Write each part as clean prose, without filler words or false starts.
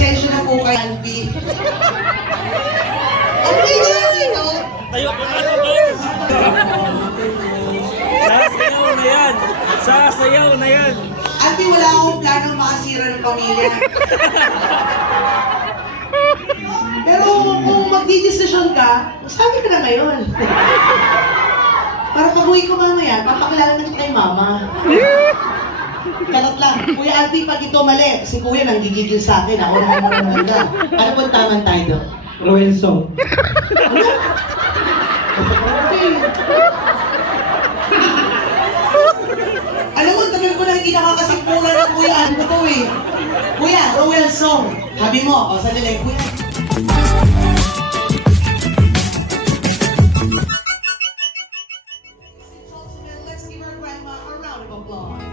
Pasensya na po kay Albi. Albi na ito. Tayo ko na naman! Sasayaw na yan! Sasayaw na yan! Albi, wala akong planong makasira ng pamilya. Pero kung magdidesisyon ka, sabi ka na ngayon. Para pag-uwi ko mamaya, papakilala na kita kay mama. Kalat lang. Kuya Albi, pag ito mali, si Kuya nang gigigil sa akin. Ako naman mo naman na. Ano ba tamang title? Royal Song. Okay. Alam mo, tagal ko na hindi nakakasimpulan ng Kuya Albi ko eh. Kuya, Royal Song. Sabi mo, o sandali, Kuya. Let's give our grandma a round of applause.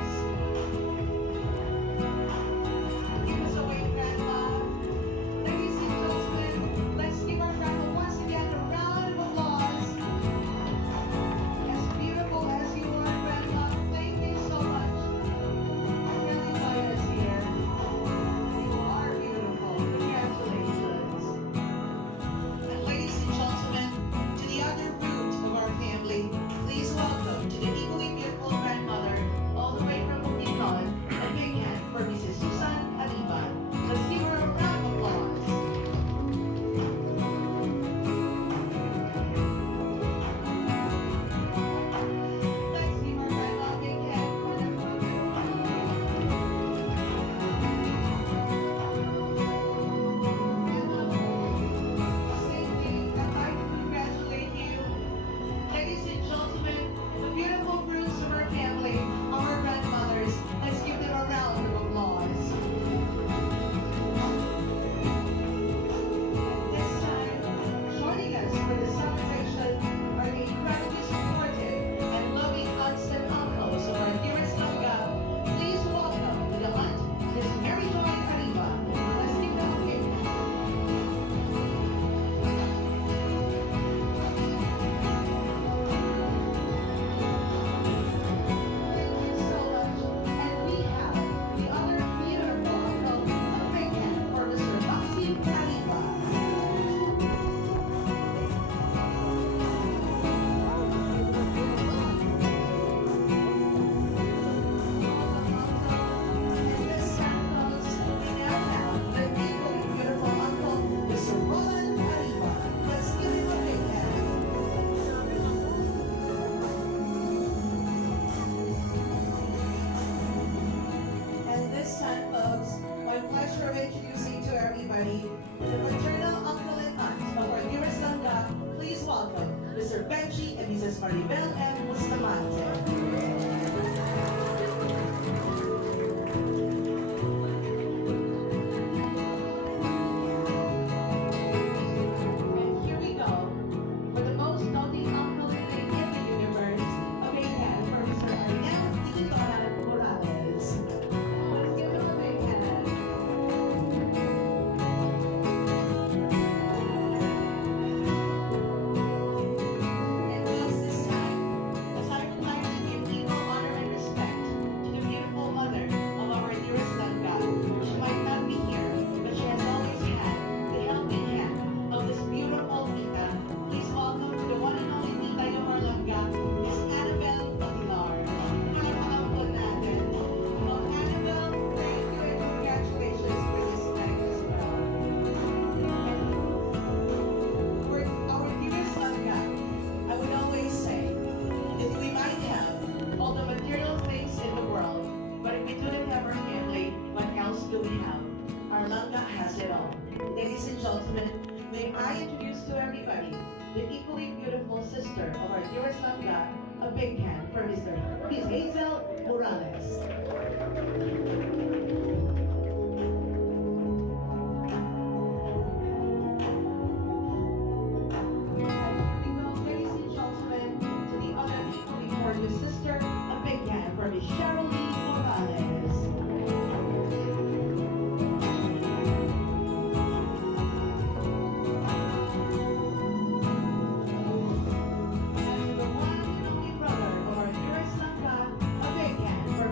Give us a wave, Grandma. Ladies and gentlemen, let's give our grandma once again a round of applause. As beautiful as you are, Grandma, thank you so much for really inviting us here. You are beautiful. Congratulations. And ladies and gentlemen, to the other root of our family, please welcome to the equally beautiful grandmother, all the way from Bukidnon, a big hand for Mrs. Susan Aliban. Let's give her a round of applause. Let's give our grandma a big hand for the Cindy, I'd like to congratulate you. Ladies and gentlemen, the beautiful roots of our family, our grandmothers. Let's give them a round of applause. This time, joining us for the celebration are the incredibly supportive and loving aunts and uncles of our dearest Langga. Please welcome the aunt, Miss Mary Joy Cariba. Let's give them a big hand. Thank you so much. And we have the other beautiful uncle, a big hand for Mr. Maxim Cariba. And this time, folks, we now have the equally beautiful uncle, Mr. Roland Cariba. Let's give him a big hand. And this time, folks, my pleasure of introducing to everybody the maternal uncle and aunt of our dearest Langga. Please welcome Mr. Benji and Mrs. Maribel M. Bustamante. And here we go for the most doting uncle in the universe. A big hand for Mr. Ariel Titoran Morales. Let's give him a big hand. And thus this time, as I would like to give equal honor and respect to the beautiful mother of our dearest Langga. She might not be here, but she has always had the helping hand of this beautiful tita. Please welcome the one and only tita of our Langga, Miss Annabel Aguilar. Napaka-uncle natin. Well, Annabel, thank you and congratulations for this night as well. And for our dearest Langga, I would always say that we might have all the material things in the world, but if we didn't have our family, what else do we have? Our Langga has it all. Ladies and gentlemen, may I introduce to everybody the equally beautiful sister of our dearest Langga, a big hand for Miss Hazel Morales. And here we go, ladies and gentlemen, to the other equally gorgeous sister, a big hand for Miss Cheryl Lee Morales. And the one and only brother of our dearest Langga, a big hand for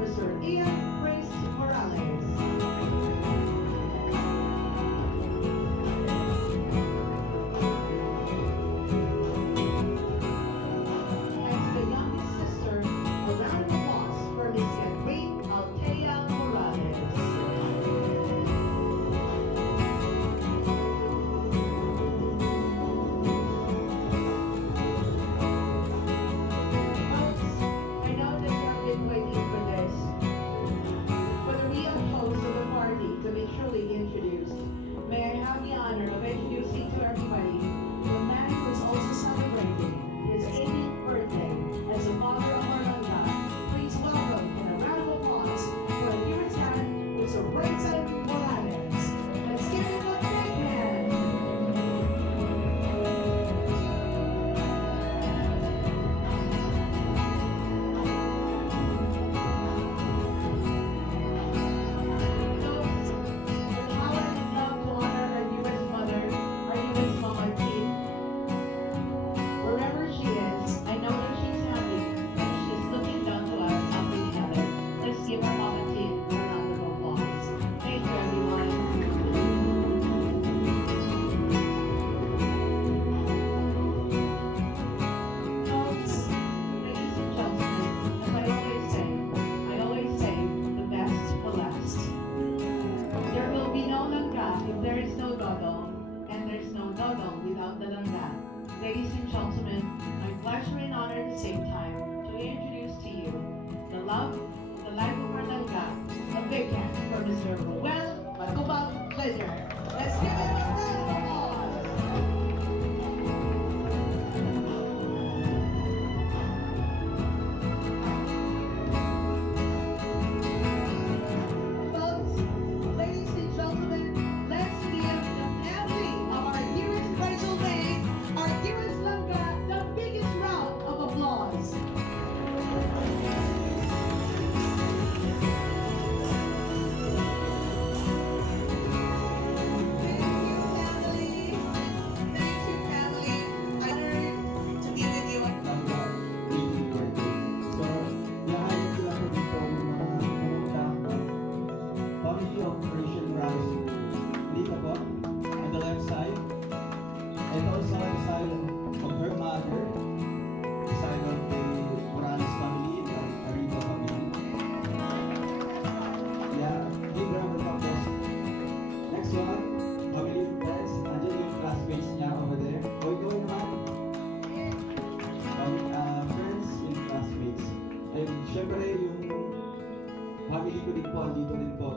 family ko din po, andito din po.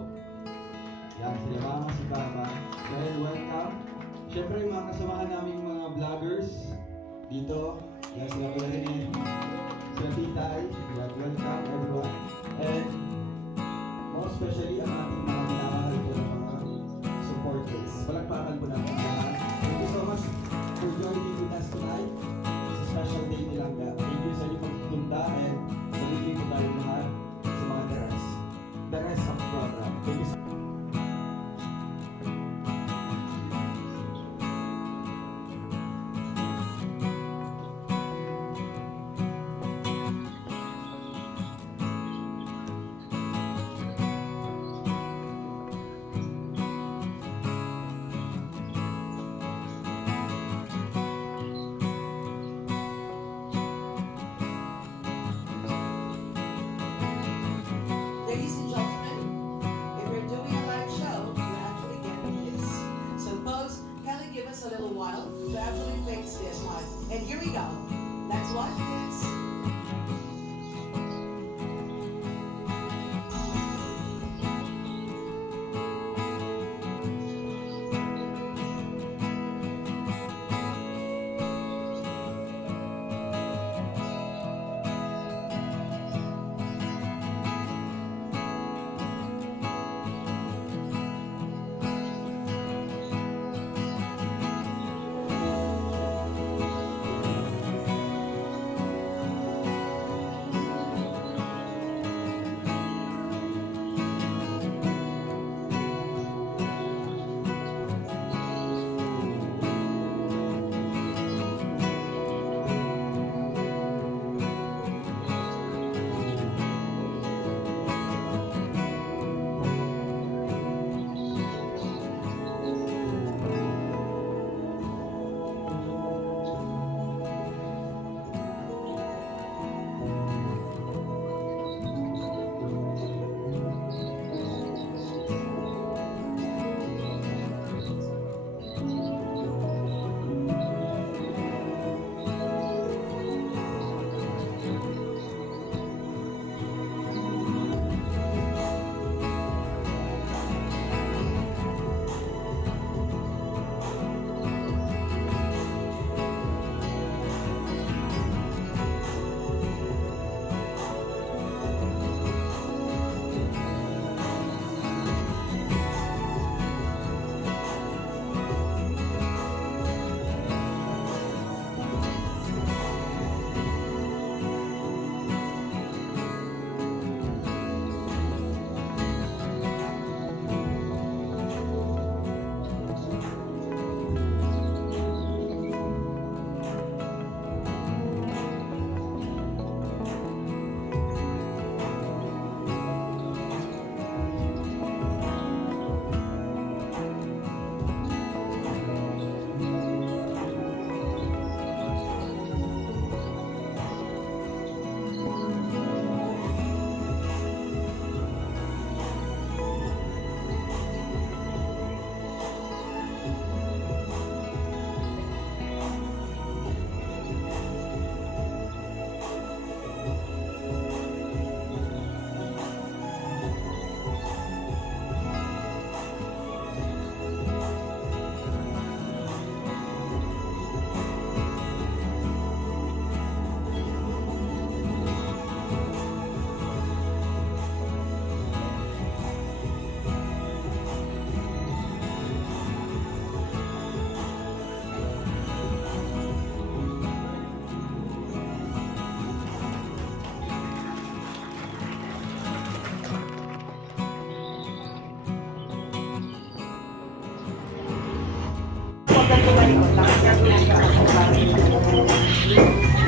Yan, sila mama, si papa. Dahil welcome. Siyempre yung mga kasamahan naming mga vloggers dito. Yan, sila pala rin eh. Sila titay. Yan, welcome everyone. And most especially ang ating mga minamahal po ng mga supporters. Palagpakan po natin lahat. Thank you so much for joining with us tonight. It's a special day nilang ka. Thank you sa inyo pagpunta and magiging po tayo mahal sa mga the rest of the program. Thank you so much. Ladies and gentlemen, if we're doing a live show, you actually get this. So folks, kindly give us a little while to actually fix this one. And here we go. Let's watch this.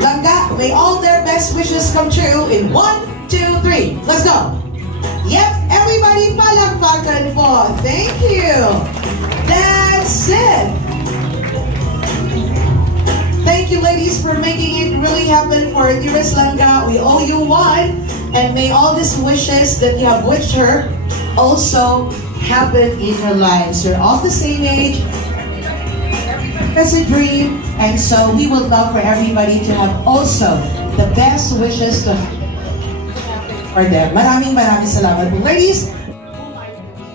Langga, may all their best wishes come true in 1, 2, 3. Let's go. Yep, everybody palakpakan po. Thank you. That's it. Thank you, ladies, for making it really happen for dearest Langga. We owe you one. And may all these wishes that you have wished her also happen in your lives. You're all the same age. As a dream, and so we would love for everybody to have also the best wishes to happen for them. Maraming salamat po. Ladies, Who life can be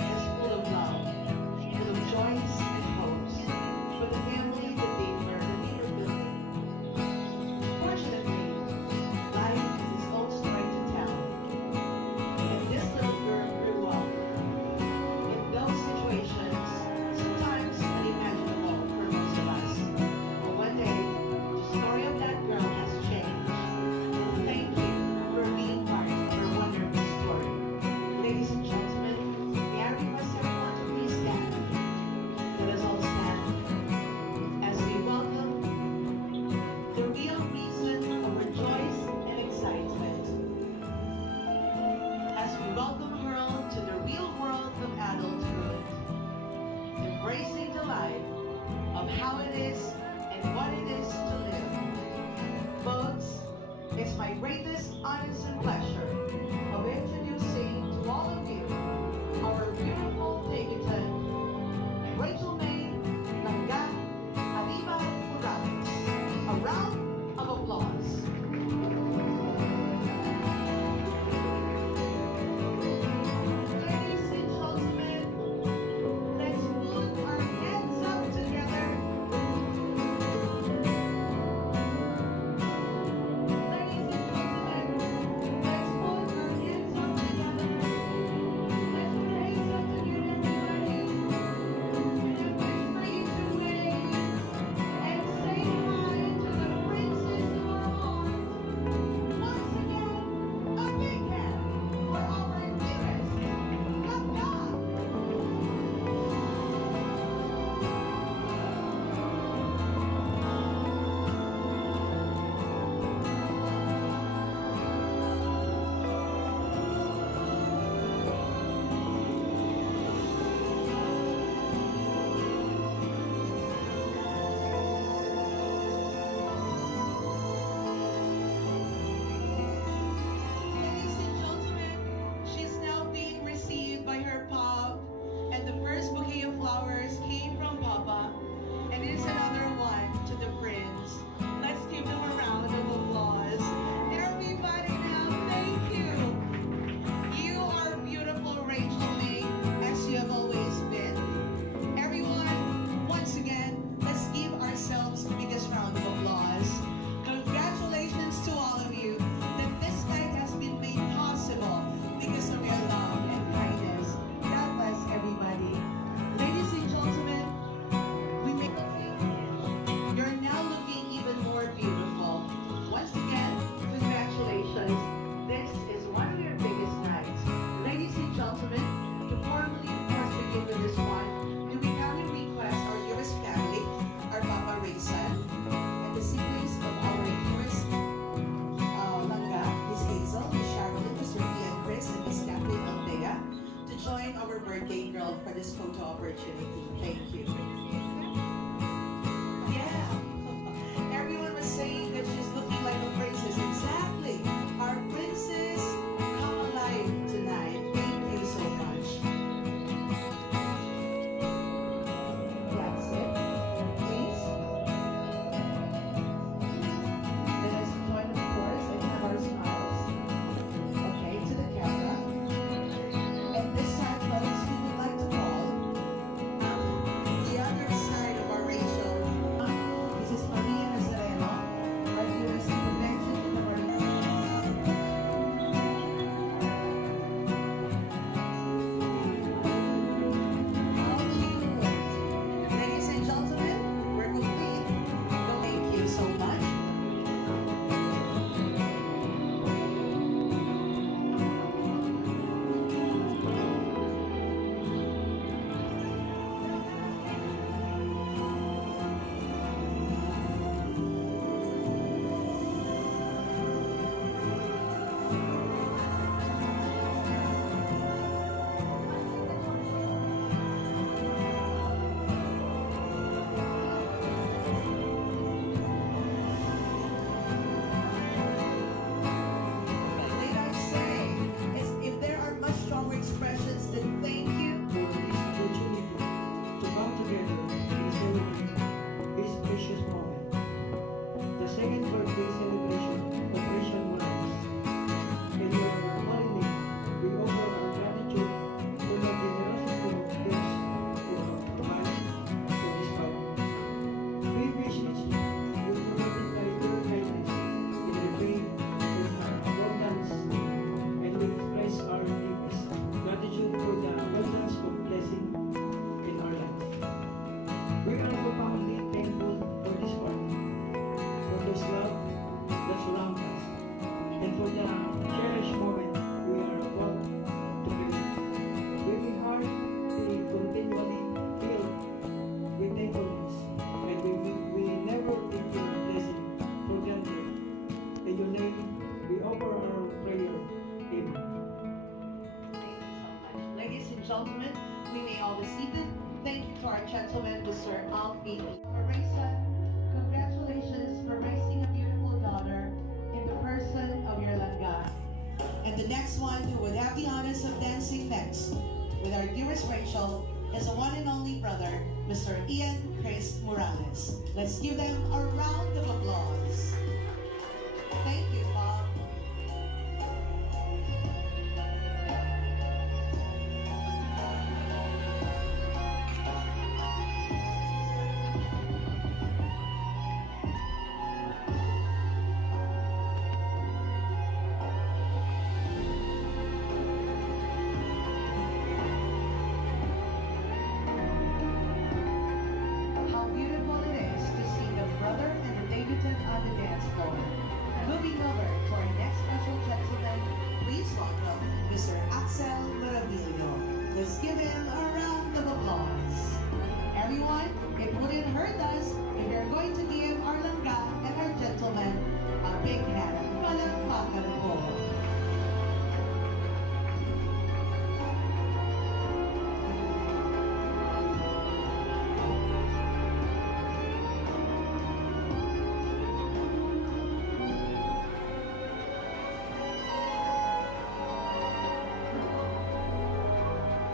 is full of love, full of joys and hopes for the family that they were building. Fortunately, life has its own story to tell. And this little girl grew up in those situations, sometimes unimaginable for most of us. But one day, the story of that girl has changed. Thank you for being part of our wonderful story. Ladies and gentlemen, may I request everyone to please stand. Let us all stand as we welcome the real reason of rejoice and excitement. As we welcome her to the real world of adulthood, embracing the life of how it is and what it is to live. Folks, it's my greatest honor and pleasure of introducing to all of you our beautiful Tegitan, Rachel May Langga Arriba Morales. A round of applause. Ladies and gentlemen, let's put our hands up together. Ladies and gentlemen, let's put our hands up together. Let's put our hands up together, everybody. And I wish for you to wave and say hi to the princess of our heart. Once again, a big hand for our dearest Langga. Ladies and gentlemen, she's now being received by her pop, and the first bouquet of flowers came from Papa, and it's another one to the prince. Let's give them a round of applause. Everybody now, thank you. You are beautiful, Rachel May, as you have always been. Everyone, once again, let's give ourselves the biggest round of applause. Congratulations to all of you that this night has been made possible because of your love and kindness. God bless everybody. Ladies and gentlemen, we make you're now looking even more beautiful. Once again, congratulations. This is one of your biggest nights. Ladies and gentlemen, to formally, of course, begin with this one, we will kindly request our dearest family, our Papa Rayson, and the siblings of our dearest Langga, Miss Hazel, Miss Charlotte, Mr. Ian Chris, and Miss Kathleen Aldea, to join our birthday girl for this photo opportunity. Thank you. Yeah. Everyone was saying that she's looking like a princess. Exactly. Our princess come alive tonight. Thank you so much. That's it. Please. Let us join, of course, and have our smiles. Okay, to the camera. And this time, folks, we would like to call the other gentlemen, we may all be seated. Thank you to our gentleman, Mr. Alfie. Marisa, congratulations for raising a beautiful daughter in the person of your langga. And the next one who would have the honors of dancing next with our dearest Rachel is the one and only brother, Mr. Ian Chris Morales. Let's give them a round of applause. Thank you, Bob. How beautiful it is to see the brother and the debutant on the dance floor. Moving over to our next special gentleman, Please welcome Mr. Axel Maravillo. Let's give him a round of applause. everyone, it wouldn't hurt us if you're going to give our langga and our gentleman a big hand. Palakpakan po.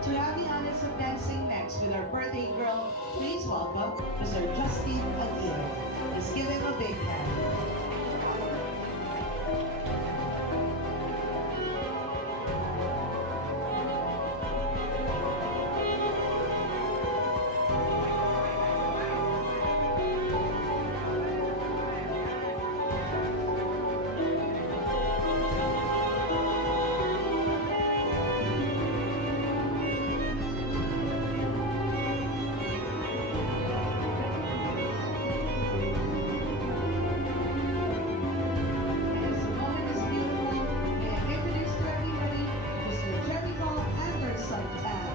To have the honors of dancing next with our birthday girl, please welcome Mr. Justin Aguirre. Let's give him a big hand. This moment is beautiful. May I introduce to everybody Mr. Jericho Anderson Tan.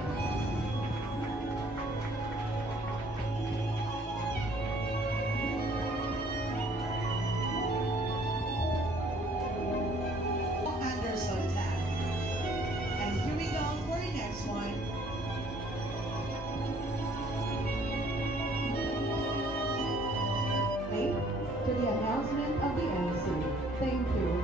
Anderson Tan. And here we go for the next one. Wait to the announcement of the MC. Thank you.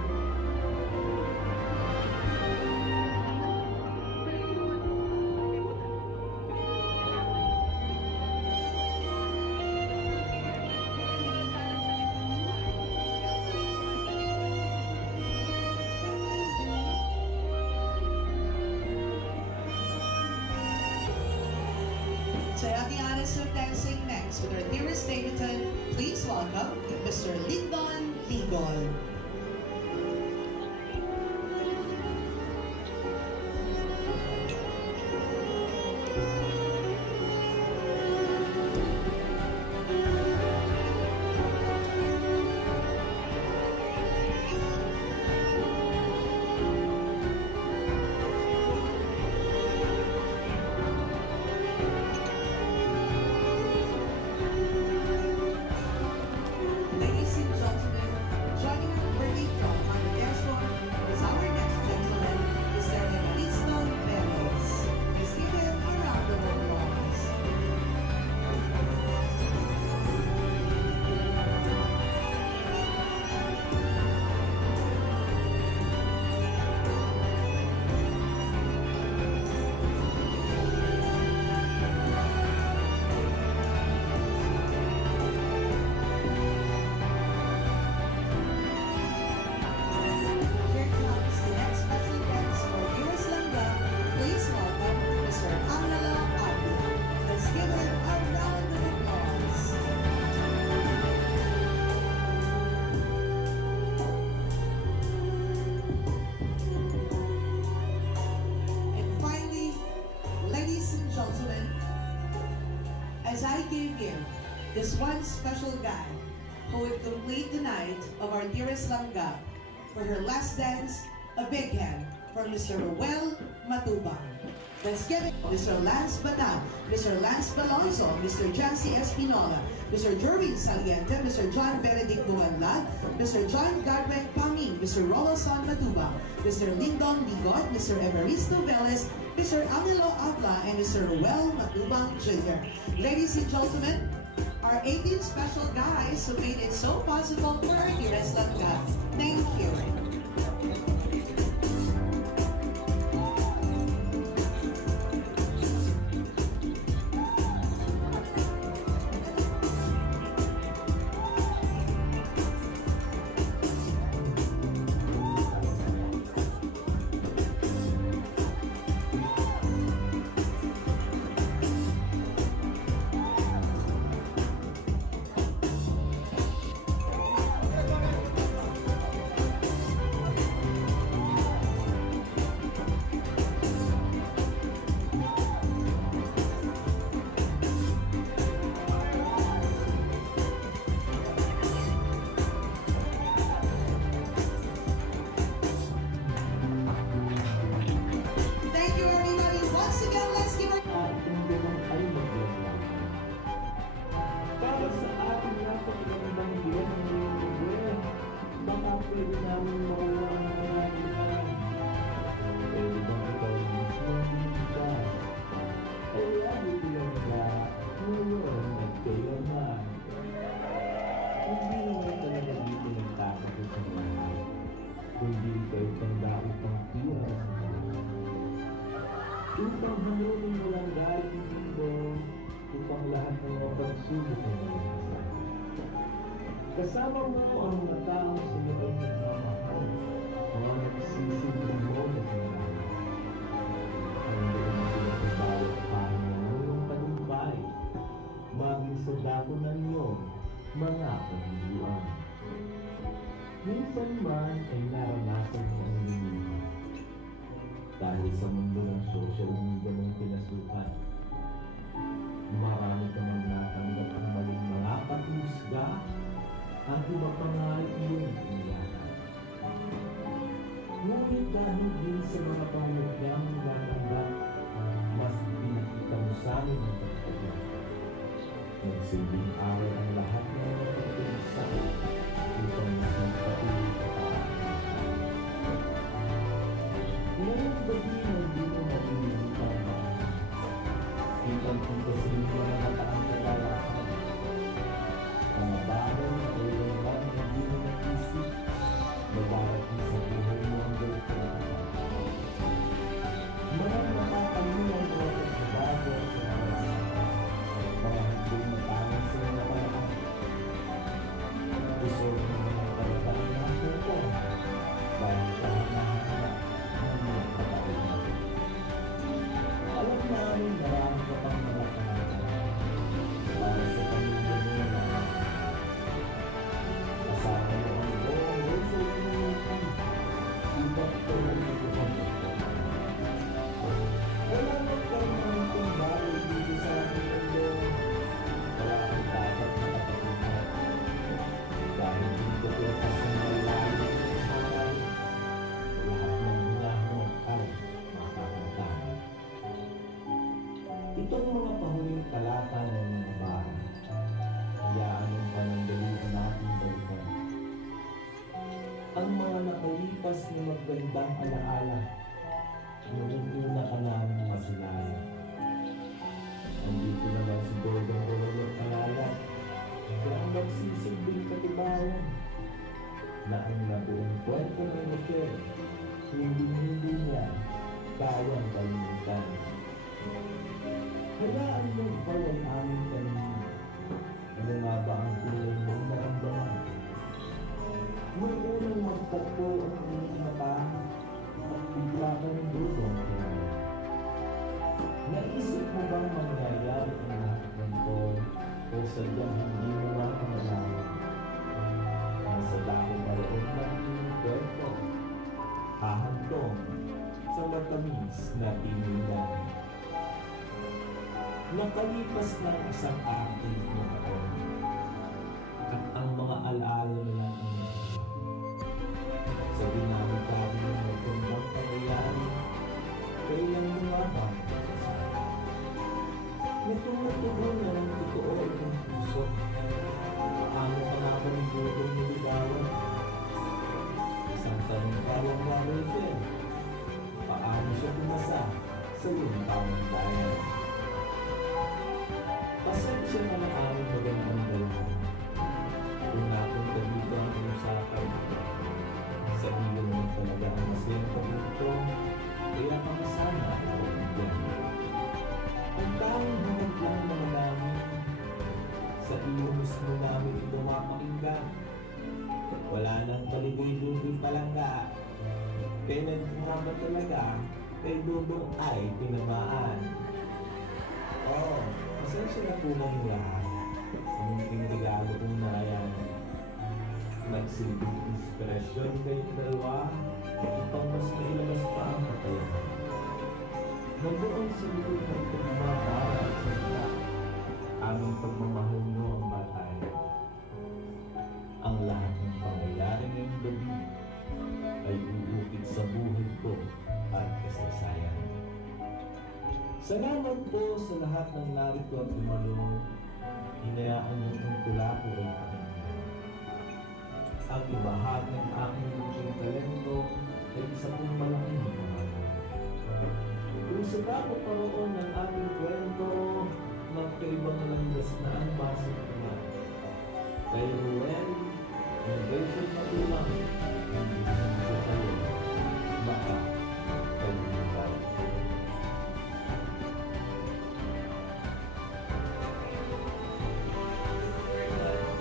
To have the honors of dancing next with our dearest debutant, please welcome Mr. Lyndon Ligol. Ladies and gentlemen, joining our birthday drum on the dance floor is our next gentleman, Mr. Evaristo Perez. Let's give him a round of applause. Here comes the next special guest for US Langga. Please welcome Mr. Angelo Abia. Let's give him a round of applause. And finally, ladies and gentlemen, as I gave you this one special guy who would complete the night of our dearest Langga for her last dance, a big hand for Mr. Ruel Matubang. Let's give it Mr. Lance Batan, Mr. Lance Balonzo, Mr. Jancy Espinola, Mr. Jerwin Saliente, Mr. John Benedict Dumanlad, Mr. John Gadwek Paming, Mr. Roloson Matuba, Mr. Lindon Bigot, Mr. Evaristo Velez, Mr. Amilo Abla, and Mr. Ruel Matubang Jr. Ladies and gentlemen, our 18 special guys who made it so possible for our dearest Langga. Thank you. Thank you, everybody. Once again, let's give our Para sa ating napakagandang buwan ngayong linggo, baka pwede namin makuha ang kalangitan. Pwede bang ikaw mismo ka? Kaya bilang ka, ngayon at kailanman. Hindi naman talaga dito nagkakato sa mga, kundi ikaw tanda upang tira sa mga. Upang hamunin mo lang galing dito, upang lahat ng mga pagsubok ay maligtas. Kasama mo ang mga taong sumulang nagmamahal, mga nagsisibig mo na sinalaman. Ang galing sila sa bawat pahinga ng iyong tagumpay, maging sa dako ng iyong mga pagbubuan. Minsan man ay naranasan mo ang limitan. Dahil sa mundo ng social media mong pinasukan, marami ka mang natanggap ang maling mga paghusga at iba pa nga ay iyong iniyakan. Ngunit dahil din sa mga pangunagyang natanggap, mas pinakita mo sa amin ang pagkakagyan. Nagsilbing aral ang lahat ng mga pagkakagyan upang mas magpatuloy ka pa. Ngayong gabi na hindi mo malilimutan na kitang pagkasin mo na nataang kagalakan. Panabaho na iyong lang na hindi mo naisip na darating sa buhay mo ang gawin. Mga nakakamulang mo at nabago sa mga mga hindi matangin sa mga paraan. Gusto mo mga karatang na ito dahil kahanahan ng mga kapatid. Alam namin marami ka pang mga pangalan para sa pamilya mo na kasama mo ang buong sa inyong ibang tulad na ito. Wala magkaroon ng bagay dito sa ating mundo. Wala kang dapat na kapatihan. Dahil dito pinatas ng malayo ng hanay, lahat ng ginahon ay makakatahan. Itong mga pahuling talata ng mga bahay, hayaan ang panandalian natin balikan. Ang mga nakalipas na magandang alaala, ngunit una ka namin masilaya. Nandito naman si Gordon Rolong Alalat, kaya ang magsisilbing katibayan na ang nabuong kwento ng Michelle, hindi niya kayang kalimutan. Hayaan mo bawal aming kanina. Ano nga ba ang tunay mong naramdaman? Nung unang magtagpo ang iyong mata at bigla ka ng dudong kinaya. Naisip mo bang mangyayari ang lahat ganito o sadyang hindi mo lang malaman? Nasa dako pa roon ng iyong kwento, hahantong sa matamis na tinginan. Nakalipas na ang isang aking na taon at ang mga alaala nila ang nangyayari. Sa dinami-dami ng magandang pangyayari, kailang mga habang natutunan ng totoo ng puso. Paano ka nga ba ng gulong niligawan? Isang tanong parang Robinson. Paano siya pumasa sa iyong tamang bayan? Pasensya na ng aming magandang dalawa. Kung napunta dito ang usapan, sa iyo naman talaga ang masayang pagpunto, kaya kami sana ako nandiyan. Ang tawang hanggang lang naman namin, sa iyo mismo namin ito mapakinggan. Wala nang paligoy-lugoy palangga, kaya nagmama talaga, kay Dudong ay tinamaan. Oh, pasensya na po ng lahat sa munting regalo kong nayan. Nagsilbing inspirasyon kayong dalawa upang mas mailabas pa ang kakayahan. Nandoon sa likod ng pagmamahal sa kita, aming pagmamahal nyo ang batayan. Ang lahat ng pangyayari ngayong gabi ay uukit sa buhay ko at kasaysayan. Salamat po sa lahat ng narito at tumalong. Hinayaan niyo kong tula ko ay pakinggan. Ang ibahag ng aking munting talento ay isa pong malaking pangalaman. Kung sa kapaparaon ng ating kwento, magkaibang landas na ang basang naman. Kay Ruel, ang version na ulang, hindi sa tayo, baka kalimutan.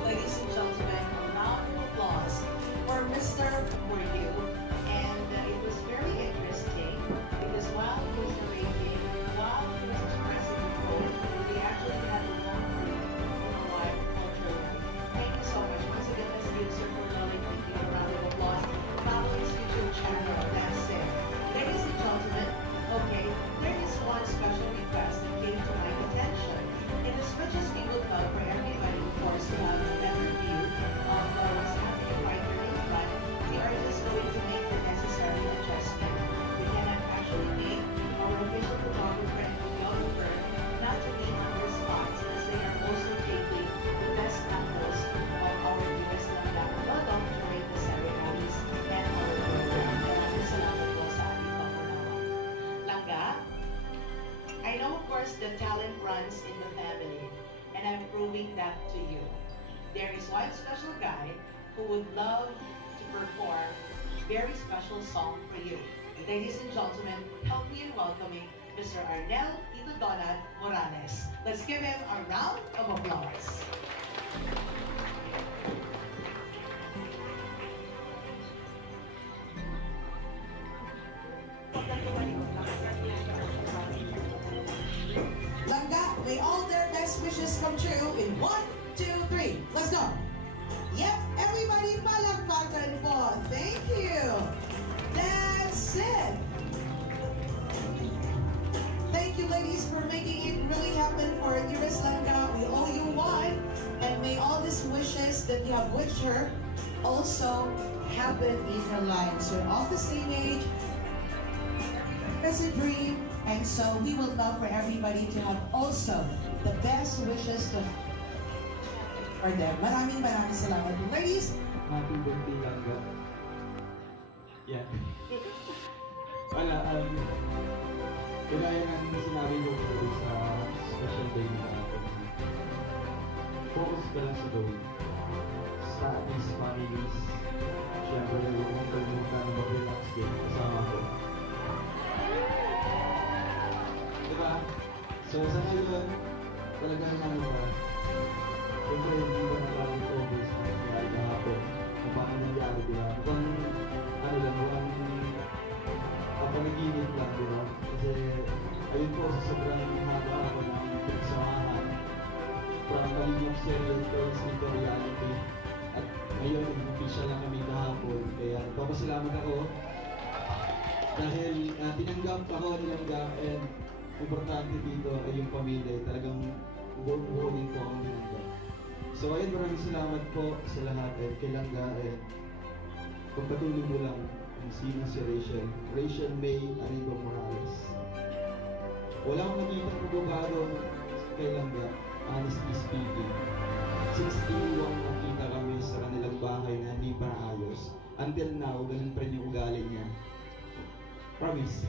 Ladies and gentlemen, a round of applause for Mr. Muriel. And it was very interesting because while he was narrating, while he was expressing the quote, we actually had a long break in a live culture. Thank you so much. Once again, let's give Sir Cornelius a round of applause. Follow his YouTube channel, that's it. Ladies and gentlemen, okay, there is one special request that came to my attention. And as much as we would love for everybody, of course, to have a better view of what's happening right there in front, we are just going to make the necessary adjustment. We cannot actually make our official photographer and videographer not to be on their spots as they are also taking the best angles of our viewers na nagpapalong during the ceremonies and our program. Maraming salamat po sa ating pangunawa. Langga, I know, of course, the talent runs in the family, and I'm proving that to you. There is one special guy who would love to perform a very special song for you. Ladies and gentlemen, help me in welcoming Mr. Arnel Tito Donald Morales. Let's give him a round of applause. Langga, may all their best wishes come true in 1, 2, 3. Let's go. Yep, everybody palakpakan po. Thank you. That's it. Thank you, ladies, for making it really happen for dearest Langga. We owe you one. And may all these wishes that you have wished her also happen in her life. So all the same age, as a dream, and so we would love for everybody to have also the best wishes to for them. Maraming salamat. Ladies, Happy birthday, Langga. Yeah. Wala, kaya nga sinabi ko sa special day na natin. Focus ka lang sa goal. Sa ating families, siyempre, huwag mong kalimutan na mag-relax din kasama ko. Diba? So, sa ngayon, talagang ano ba? Siyempre, hindi ba nagamit obvious na nangyari kahapon? Kung paano nangyari, diba? Mukhang, ano lang, mukhang kapanaginip lang, diba? Kasi, ayun po, sa sobrang haba-haba ng pinagsamahan. From Kalingap Serial Films into reality. At ngayon, nag-official lang kami kahapon. Kaya, nagpapasalamat ako. Dahil tinanggap ako nilanggap and importante dito ay yung pamilya. Talagang buo din po akong tinanggap. So ayun, maraming salamat po sa lahat at kay Langga and pagpatuloy mo lang kung sino si Rachel May Arriba Morales. Wala akong nakita pagbabago kay Langga, honestly speaking. Since day one nakita kami sa kanilang bahay na hindi pa naayos, until now, ganun pa rin yung ugali niya. Promise.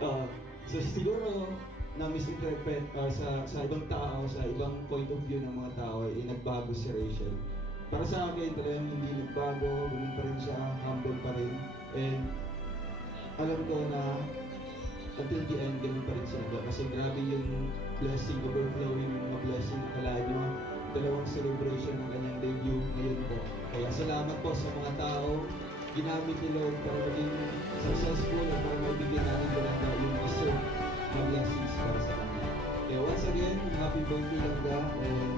So siguro na-misinterpret sa ibang tao, sa ibang point of view ng mga tao, nagbago si Rachel. Para sa akin, talagang hindi nagbago, ganun pa rin siya, humble pa rin. And alam ko na until the end, ganun pa rin siya. Kasi grabe yung blessing, overflowing yung mga blessing. Akala nyo, dalawang celebration ng kanyang debut ngayon po. Kaya salamat po sa mga tao, ginamit ni Lord para maging successful at para maibigyan natin talaga yung deserve na blessings para sa kanya. Kaya once again, happy birthday Langga, and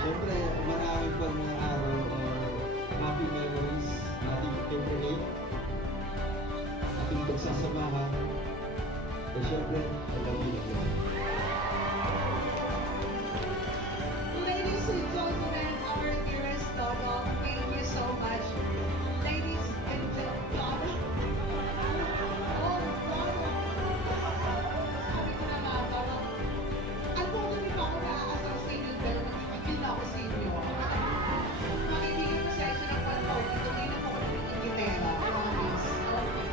syempre, maraming pang mga araw or happy memories na ating i-create, ating pagsasamahan. At syempre, I love you Langga. Ladies and gentlemen, our dearest Donald, thank you so much. Ladies and gentlemen, oh, Donald. Sabi ko na nga, Donald, ano po kami pa ako naaasal sa inyo dahil nakikita na ako sa inyo. Makibigyan ko sa inyo ng panahon, hindi na po ako nakikitera. Promise. Okay.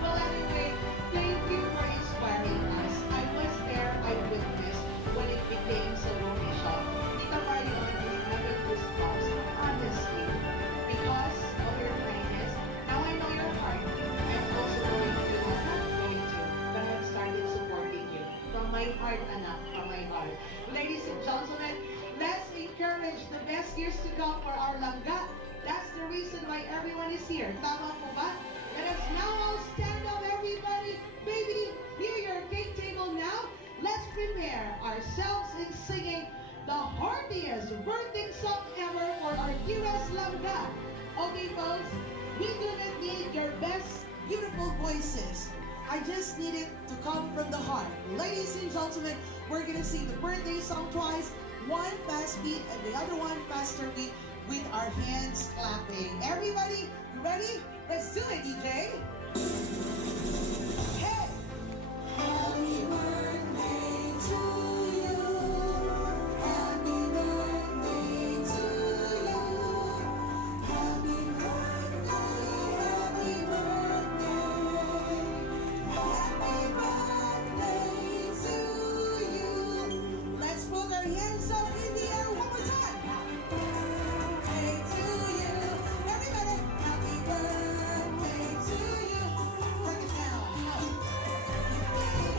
Well, anyway, thank you for inspiring us. I was there, I witnessed when it became so official. Tita Marion is having goosebumps, honestly, because of your kindness. Now I know your heart. I'm also going to, not going to, but I've started supporting you. From my heart, anak, from my heart. Ladies and gentlemen, let's encourage the best years to come for our Langga. That's the reason why everyone is here. Tama po ba? Let us now all stand up, everybody. Baby, near your cake table now. Let's prepare ourselves in singing the heartiest birthday song ever for our dearest Langga. Okay, folks, we do not need your best Beautiful voices. I just need it to come from the heart. Ladies and gentlemen, we're gonna sing the birthday song twice. One fast beat and the other one faster beat with our hands clapping. Everybody, you ready? Let's do it, DJ. Hey! Happy birthday to you. Happy birthday to you. Happy birthday, happy birthday. Happy birthday to you. Let's put our hands up in the air one more time. Happy birthday to you. Everybody, happy birthday to you. Break it down.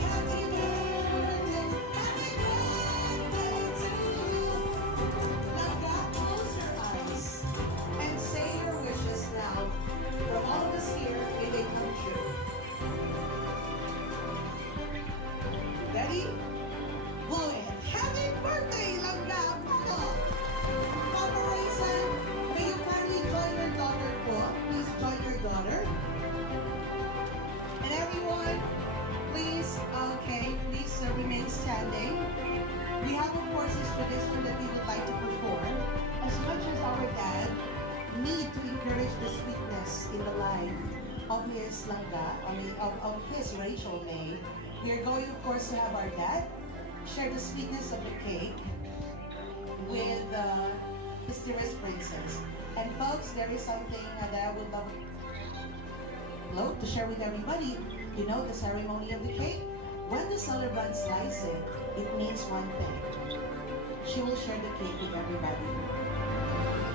Happy birthday to you. Now, God, close your eyes and say your wishes now. From all of us here, may they come true. Ready? Blow it. Happy birthday, Langga! Papa Raisin, may you kindly join your daughter po. Please join your daughter. And everyone, please, please remain standing. We have, of course, this tradition that we would like to perform. As much as our dad need to encourage the sweetness in the life of his Langga, of his Rachel May, we are going, of course, to have our dad share the sweetness of the cake with his dearest princess. And folks, there is something that I would love to share with everybody. You know the ceremony of the cake? When the celebrant slices it, it means one thing. She will share the cake with everybody.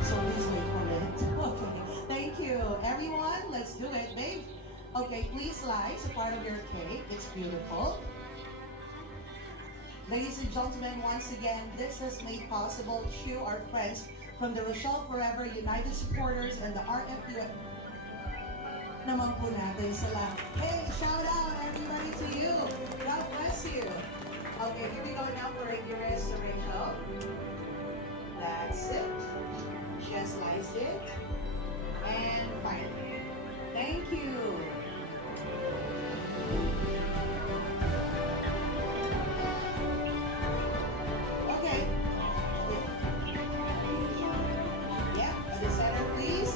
So please wait for it. Okay, thank you. Everyone, let's do it, babe. Okay, please slice a part of your cake. It's beautiful. Ladies and gentlemen, once again, this is made possible through our friends from the Rochelle Forever United Supporters and the RFU. Naman po natin sila. Hey, shout out everybody to you. God bless you. Okay, here we go now for dearest Rachel. That's it. She has sliced it. And finally, thank you. Okay. Yep, to the center, please.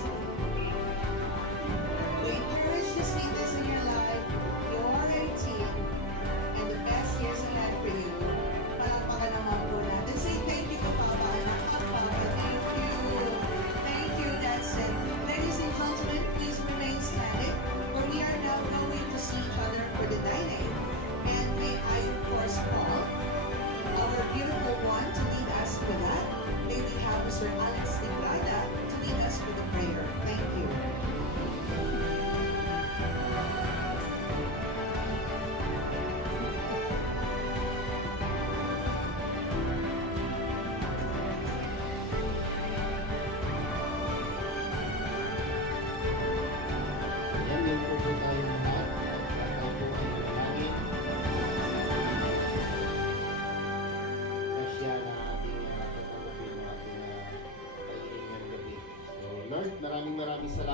We encourage the sweetness in your life.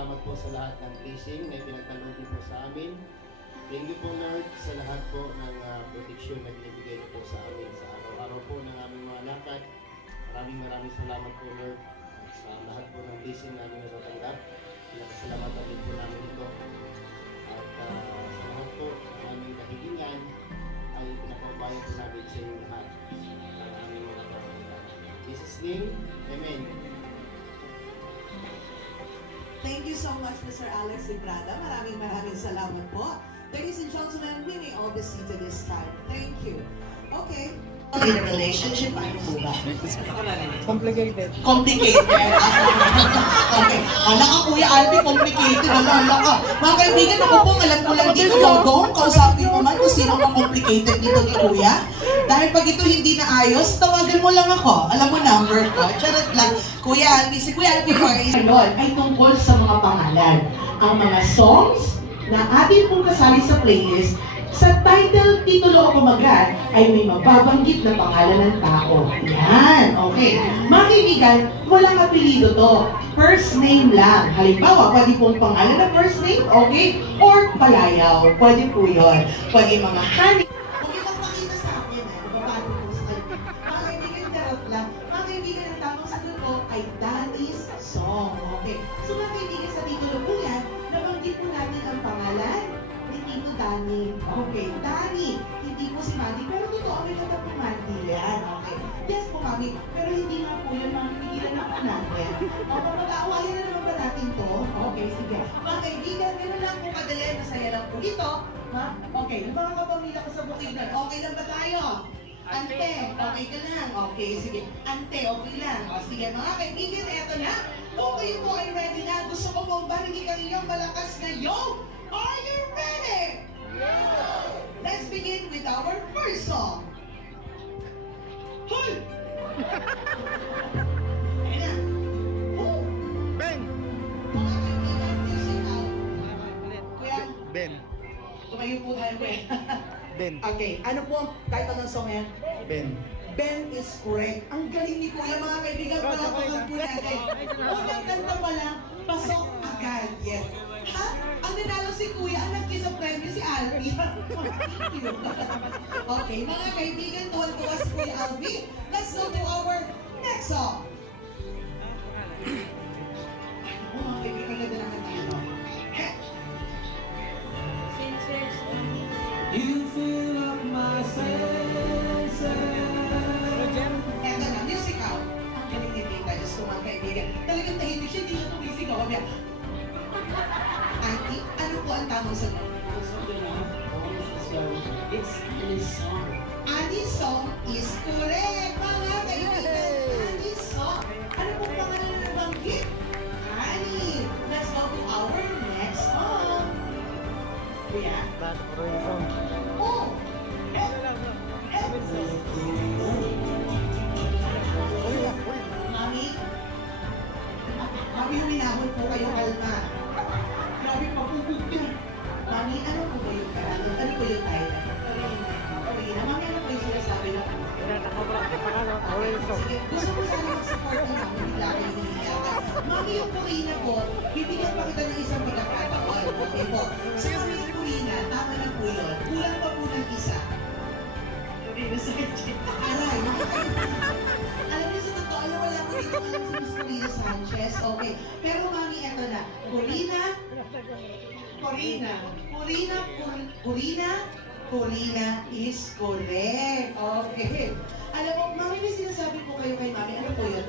salamat po sa lahat ng blessing na ipinagkaloob niyo po sa amin. Thank you po Lord sa lahat po ng proteksyon na binibigay niyo po sa amin sa araw-araw po ng aming mga lakad. Maraming salamat po Lord sa lahat po ng blessing na aming natatanggap. Pinasalamatan din po namin ito. At sa lahat po ng aming kahilingan ay pinapabayan po namin sa inyo lahat. Ang aming mga kapatid. In Jesus' name, Amen. Thank you so much, Mr. Alex Librada. Maraming salamat po. Ladies and gentlemen, we may all be seated this time. Thank you. Okay. In a relationship, ano po ba? Complicated. Complicated. Okay. Ala ka, Kuya Albi, complicated. Ala ka. Mga kaibigan, ako po, alam ko lang dito, Dong, kausapin mo man kung sino ang complicated dito ni Kuya. Dahil pag ito hindi na ayos, tawagan mo lang ako. Alam mo number ko. Charot lang. Kuya Albi, si Kuya Albi ay tungkol sa mga pangalan. Ang mga songs na atin pong kasali sa playlist, sa title, titulo o kumagat, ay may mababanggit na pangalan ng tao. Yan, okay. Mga kaibigan, walang apelido to. First name lang. Halimbawa, pwede pong pangalan na first name, okay? Or palayaw. Pwede po yun. Pwede mga honey. Huwag yung magpakita sa akin, babado po sa kayo. Mga kaibigan, darot lang. Mga kaibigan, ang tamang sagot ko ay Danny's Song. Okay. So mga kaibigan, sa titulo po yan, nabanggit po natin ang pangalan ni Tito Danny. Okay, Danny. Hindi po si Mandy, pero totoo may kata po Mandy yan. Okay. Yes po, Mami. Pero hindi nga po yan, Mami. Pigilan na po natin. Okay, mag-aawayan na naman ba natin to? Okay, sige. Mga kaibigan, gano'n lang po kadali. Masaya lang po ito. Ha? Okay, yung mga kapamilya ko sa Bukidnon, okay lang ba tayo? Ante, okay ka lang. Okay, sige. Ante, okay lang. O, sige, mga kaibigan, eto na. Kung kayo po ay ready na, gusto ko pong barinig ang inyong malakas na yo. Are you ready? Let's begin with our first song. Hoy! Ayan na. Oh! Ben! Mga kaibigan, music out. Kuya, Ben. tumayo po tayo, kuya. Ben. Okay, ano po ang title ng song yan? Ben. Ben is correct. Ang galing ni Kuya, mga kaibigan, palapakan po natin. Unang kanta pa lang, pasok agad. Yes. Ha? Ang nanalo si Kuya, ang nagkis sa premyo si Albi. Okay, mga kaibigan, tuwan-tuwa si Kuya Albi. Let's go to our next song. Oh, mga kaibigan, ganda na kanta ito. Heh. You fill up my senses. Eto na, music out. Ang galing ni Tita, Diyos ko mga kaibigan. Talagang tahimik siya, hindi siya tumisigaw. Kaya, Auntie, ano po ang tamang sagot? It's Annie's song. Annie's song is correct, mga kaibigan. Annie's song. Ano pong pangalan na nabanggit? Annie. Let's go to our next song. Kuya? Oh! Mami? Mami, huminahon po kayo, kalma. Grabe, pagpupug niya. Mami, ano po ba yung karangan? Ano po yung title? Corina. Mami, ano po yung sinasabi na sige, gusto ko sana mag-support na namin, bigla kayo hinihiyakan. Mami, yung Corina po, bibigyan pa kita ng isang pagkakataon. Okay po. Sa Mami yung Corina, tama na po yun. Kulang pa po ng isa. Corina Sanchez. Aray, alam niyo sa totoo, alam wala ko dito alam si Miss Corina Sanchez. Okay. Pero Mami, eto na. Corina is correct. Okay. Alam mo, Mami, may sinasabi po kayo kay Mami. Ano po yun?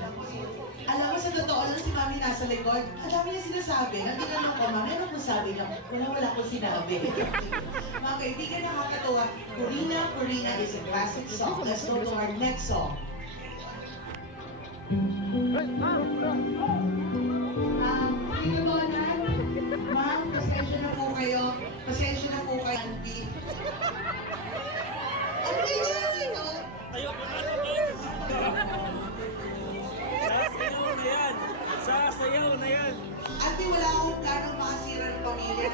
Alam mo, sa totoo lang si Mami nasa likod. Ang dami niya sinasabi. Nagtinanong ko, Mami, ano po sabi niya? Wala ko sinabi. Mga kaibigan, nakakatawa. Corina is a classic song. Let's go to our next song. Ma'am, pasensya na po kayo. Pasensya na po kayo, Auntie. Auntie, ano? Ayoko na naman. Sasayaw na yan. Sasayaw na yan. Auntie, wala akong planong makasira ng pamilya.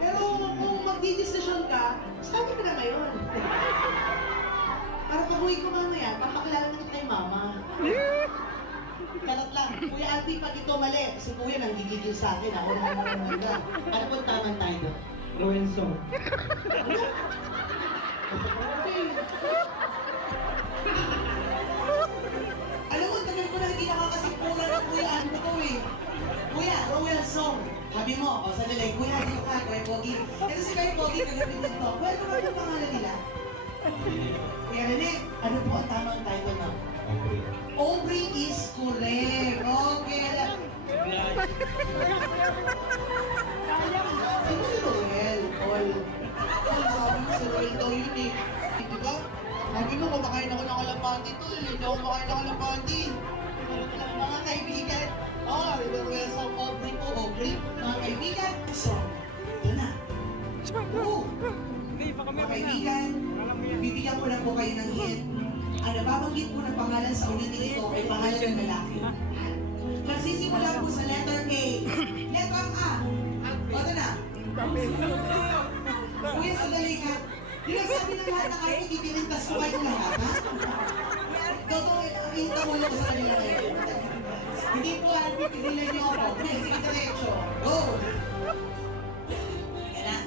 Pero kung magdidesisyon ka, sabi ka na ngayon. Para pag-uwi ko mamaya, papakilala na kita kay Mama. Karat lang. Kuya Albi, pag ito mali, si Kuya nang gigigil sa akin. Ako na naman na. Ano po tamang title? Lorenzo. Alam mo, tagal ko na hindi nakakasipulan ng Kuya ano ko eh. Kuya, Royal Song. Sabi mo, o sandali, Kuya, dito ka, Kuya Pogi. Ito si Kuya Pogi, kagabi dito. Kuya, ano ba yung pangalan nila? Kuya Rene, ano po ang tamang title na? Okay. Aubrey is correct. Okay, alam. Sino si Royal? Paul. Sabi mo si Royal daw yun eh. Di ba? Sabi mo, kumakain ako ng kalapati to. Hindi ako kumakain ng kalapati. Mga kaibigan. Oh, Royal sa Aubrey po. Aubrey. Mga kaibigan. So, ito na. Oo. Mga kaibigan, bibigyan ko lang po kayo ng hint. Ang nababanggit po ng pangalan sa ulitin ito ay pangalan ng lalaki. Nagsisimula po sa letter A. Letter A. O, ito na. Kuya, sandali ka. Di ba sabi ng lahat na kahit hindi pinintas ko kayo lahat, ha? Totoo, inuulo ko sa kanila ngayon. Hindi po alam, pinilan niyo ako. Kuya, sige diretso. Go! Yan na.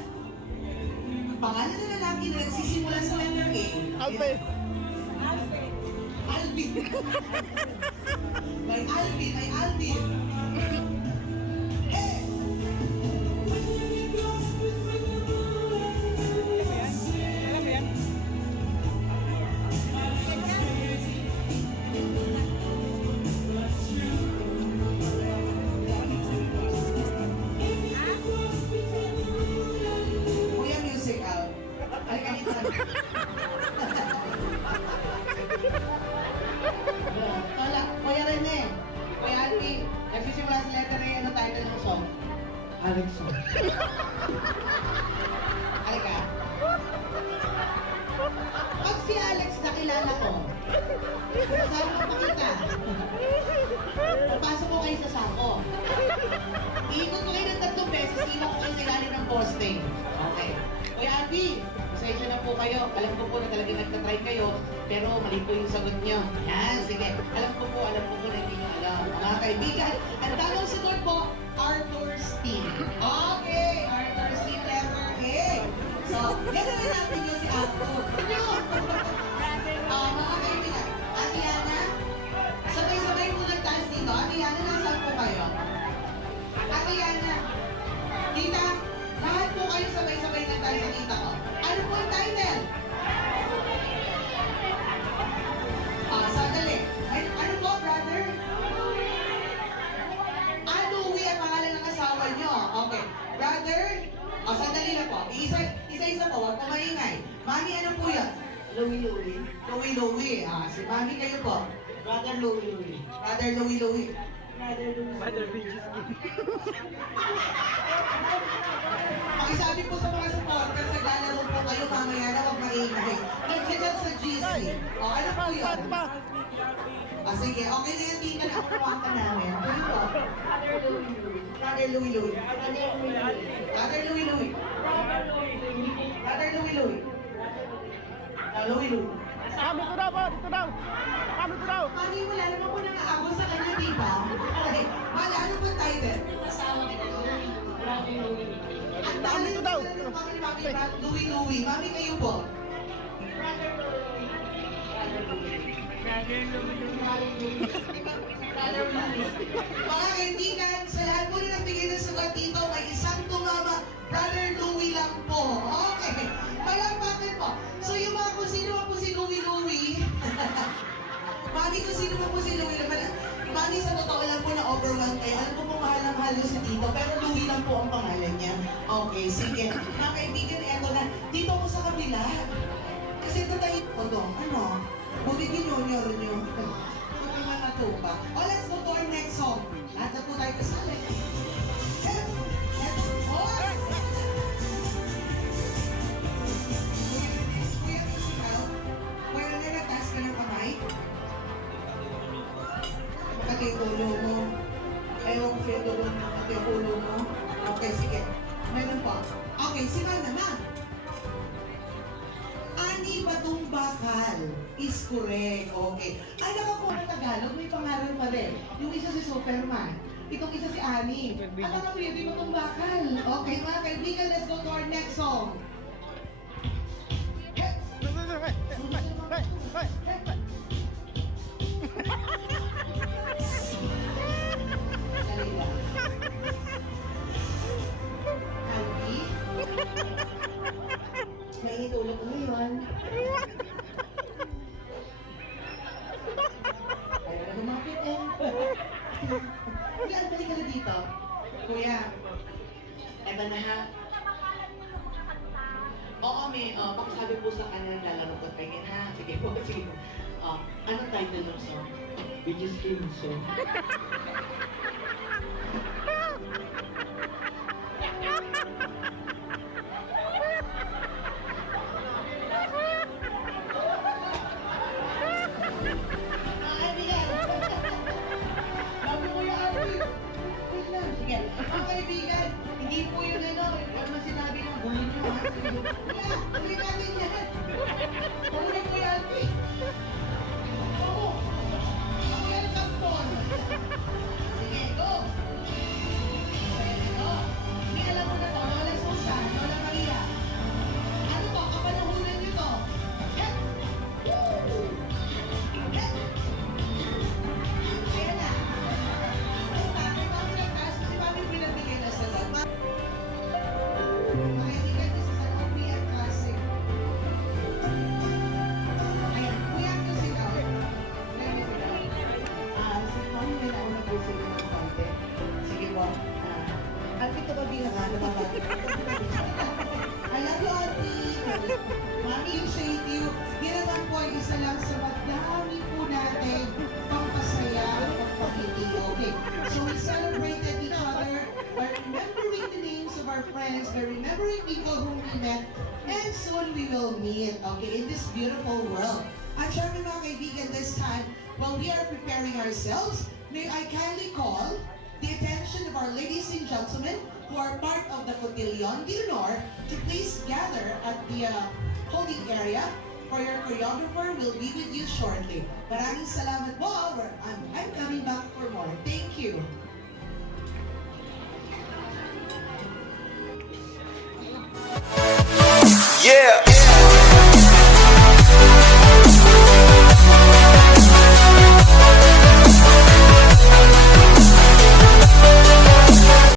Pangalan ng lalaki na nagsisimula sa letter A. Alvin. Alvin. May Alvin, may Alvin. Eh! Kuya, music out. Halika dito. Tala, Kuya Rene, Kuya Alpi, nagsisimula sa letter A, ano title ng song? Alexon. Halika. Pag si Alex nakilala ko, saan mo pakita? Pasok ko kayo sa sako. Iikot ko kayo ng 3 beses, iwan ko kayo sa ilalim ng poste. Okay. Kuya Alpi, pasensya na po kayo. Alam ko po na talaga nagtatry kayo, pero mali po yung sagot nyo. Yan, sige. Alam ko po na hindi nyo alam. Mga kaibigan, ang tamang sagot po, Arthur's Team. Okay, Arthur's Team, letter A. So, gano'n na natin yun si Arthur. Mga kaibigan, Ate Yana, sabay-sabay po nagtaas dito. Ate Yana, nasaan po kayo? Ate Yana, tita, lahat po kayo sabay-sabay nagtaas sa tita ko. Ano po ang title? Sandali. Ano po, brother? Louie ang pangalan ng asawa nyo. Okay. Brother, sandali na po. Isa-isa po, huwag po maingay. Mami, ano po yun? Louie. Louie. Si Mami kayo po. Brother Louie. Brother Louie. Pakisabi po sa mga supporters, naglalaro po kayo mamaya na huwag maingay. Nandiyan dyan sa GC. Ano po yun? Sige, okay na yan, tita na ako ka namin. Ano po? Brother Louie. Brother Louie. Mami, wala naman po nang-aabot sa kanya, di ba? Okay. Mala, ano po title? Ang dami ito daw. Louie. Mami, kayo po. Mga kaibigan, sa lahat po rin ang bigay ng sagot dito, may isang tumama, Brother Louie lang po. Okay, palakpakan po. So yung mga kung sino po si Louie, Mami, kung sino po si Louie, Mami, sa totoo lang po na overwhelmed kayo. Alam po po mahal na mahal si Tito, pero Louie lang po ang pangalan niya. Okay, sige. Mga kaibigan, eto na. Dito ko sa kabila. Kasi tatayin ko to. Ano? Bumigin nyo. Sabi nga na to ba? Let's go to our next song. Lahat na po tayo kasali. Kuya, musical. Kuya, nagataas ka ng kamay. Pati ulo mo. Ayaw ko siya doon. Pati ulo mo. Okay, sige. Meron pa. Okay, simal naman. Ani Batong Bakal is correct. Okay. Ay, nakakuha na Tagalog, may pangalan pa rin. Yung isa si Superman. Itong isa si Annie. At ang pwede mo itong bakal. Okay mga kaibigan, let's go to our next song. Dali lang. Andy? Mainit ulo ko ngayon. Ayaw na lumapit eh. Kuya, balik ka na dito. Kuya, eto na ha. Oo, may pakisabi po sa kanan lalaro ko tingin ha. Sige po, sige po. Anong title ng song? We just came, so. Mga kaibigan! Sabi mo yung Arvin! Wait lang, sige. Mga kaibigan, hindi po yun yung sinabi ng bully nyo ha. Kuya, tuloy natin yan. Tuloy mo yung Arvin. Oo. Ako yan, Capton. Sige, go. Sige, go. Hindi alam mo na to, Lola Susan, Lola Maria. Ano to, kapanahunan nyo to? Yes. Woo! Yes. Ayan na. Ang tatay, mami nagtaas kasi mami pinagbigay na sa lot. Makikita this is an OPM classic. Ayan, kuya ko sila. Kuya ko sila. Si mami may nauna po sila ng konti. Sige po. At ito ba bilang nababati? I love you, Auntie. Mami, shade you. Di naman po ay isa lang sa madami po natin pampasaya at pampakiti. Okay. So we celebrated each other by remembering the names of our friends, by remembering people whom we met, and soon we will meet, okay, in this beautiful world. At syempre mga kaibigan, this time, while we are preparing ourselves, may I kindly call the attention of our ladies and gentlemen who are part of the Cotillion de Honor to please gather at the holding area, for your choreographer will be with you shortly. Maraming salamat po. I'm coming back for more. Thank you. Yeah.